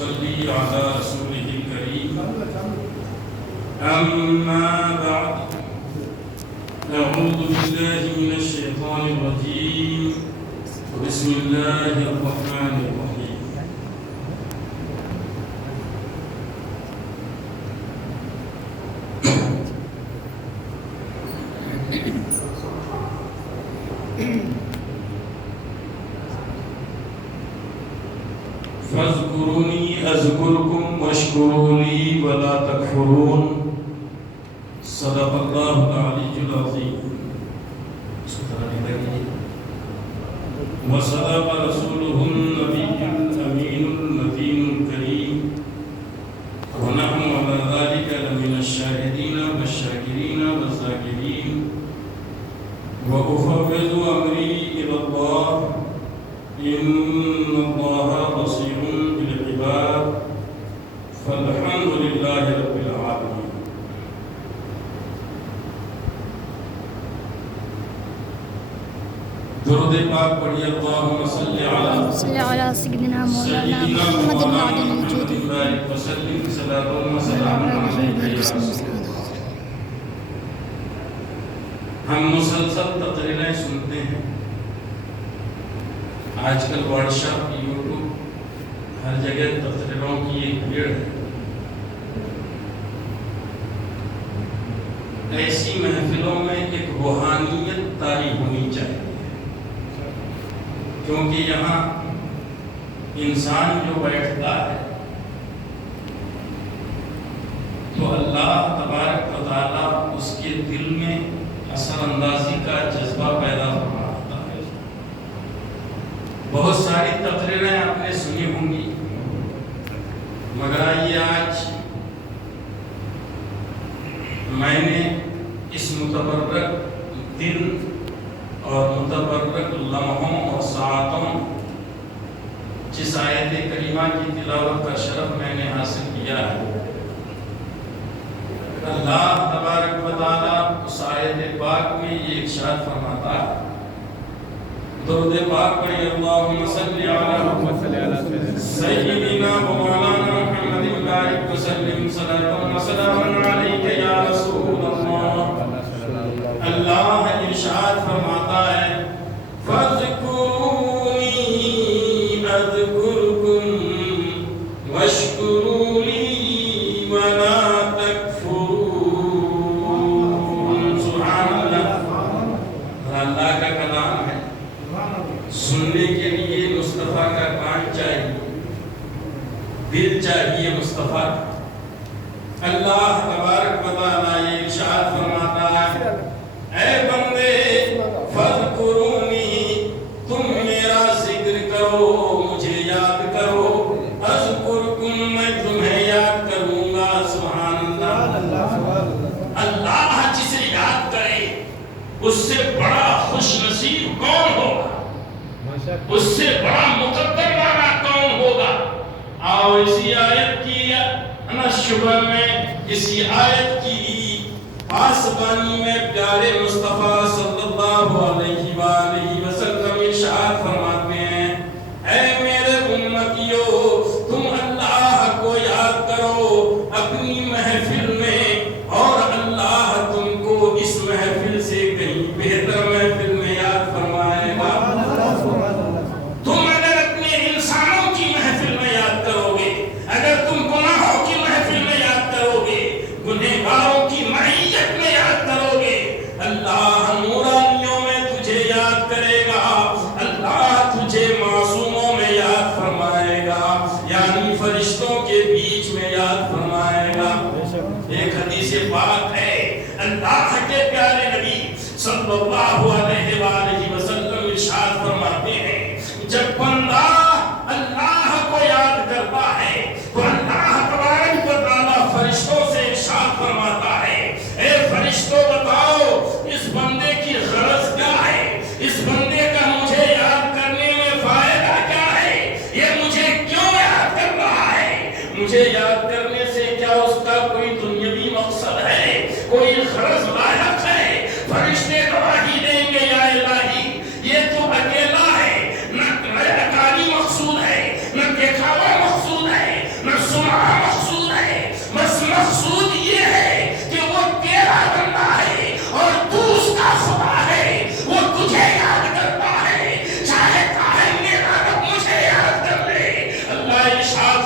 صلی علی رسولہ الکریم اما بعد اعوذ باللہ من الشیطان الرجیم بسم اللہ الرحمن الرحیم فاذکرونی اذکرکم واشکروا لی ولا تکفرون صدق اللہ العلی العظیم وصدق رسولہ النبی الامین النبی الکریم ونحن علی ذلک لمن الشاہدین والشاکرین والذاکرین وأفوض أمري إلى الله إن الله بصير بالعباد فالحمد لله رب العالمين. درود پاک پڑھیے اللهم صل على سيدنا مولانا محمد معدن الوجود وسلم صلاة وسلام عليك. ہم مسلسل تقریریں سنتے ہیں. آج کل واٹس ایپ یوٹیوب ہر جگہ تقریروں کی ایک بھیڑ ہے. ایسی محفلوں میں ایک روحانیت طاری ہونی چاہیے کیونکہ یہاں انسان جو بیٹھتا ہے تو اللہ تبارک و تعالیٰ اس کے دل میں اثر اندازی کا جذبہ پیدا فرماتا ہے. بہت ساری تقریریں آپ نے سنی ہوں گی مگر آئیے آج میں نے اس متبرک دن اور متبرک لمحوں اور ساعتوں جس آیت کریمہ کی تلاوت کا شرف میں نے حاصل کیا ہے. اللہ تبارک و تعالیٰ اس آیت پاک میں یہ ارشاد فرماتا ہے. درود پاک پڑھیے اللہم صلی علی سیدنا مولانا محمد وبارک وسلم صلاۃ وسلام علیک یا رسول اللہ. اللہ ارشاد فرماتا ہے فاذکرونی اذکرکم واشکروا لی ولا سننے کے لیے مصطفیٰ کا کان چاہیے، دل چاہیے مصطفیٰ. اللہ تبارک و تعالیٰ یہ ارشاد فرماتا ہے اے بندے فاذکرونی تم میرا ذکر کرو، مجھے یاد کرو. اذکرکم میں تمہیں یاد کروں گا. سبحان اللہ. اللہ جسے یاد کرے اس سے بڑا خوش نصیب کون ہوگا؟ اس سے بڑا مقدر والا کون ہوگا؟ آؤ اسی آیت کی نشبہ میں اسی آیت کی آسمانی میں پیارے مصطفیٰ صلی اللہ علیہ وآلہ وسلم ارشاد فرماتے ہیں اے میرے امتیو تم اللہ کو یاد کرو اپنی محفل میں اور اللہ تم کو اس محفل سے کہیں بہتر محفل میں یاد فرمائے گا. ایک حدیث پاک ہے اللہ کے پیارے نبی صلی اللہ علیہ وآلہ وسلم ارشاد فرماتے ہیں جب بندہ اللہ کو یاد کرتا ہے تو اللہ تبارک و تعالیٰ فرشتوں سے ارشاد فرماتا ہے اے فرشتوں بتاؤ اس بندے کی غرض کیا ہے، اس بندے کا مجھے یاد کرنے میں فائدہ کیا ہے، یہ مجھے کیوں یاد کر رہا ہے، مجھے یاد کرنے سے کیا اس کا کوئی دنیاوی مقصد ہے، کوئی غرض لاحق ہے. فرشتے گواہی دیں گے یا الہی یہ تو اکیلا ہے، نہ اکالی مقصود ہے، نہ دکھاوا مقصود ہے.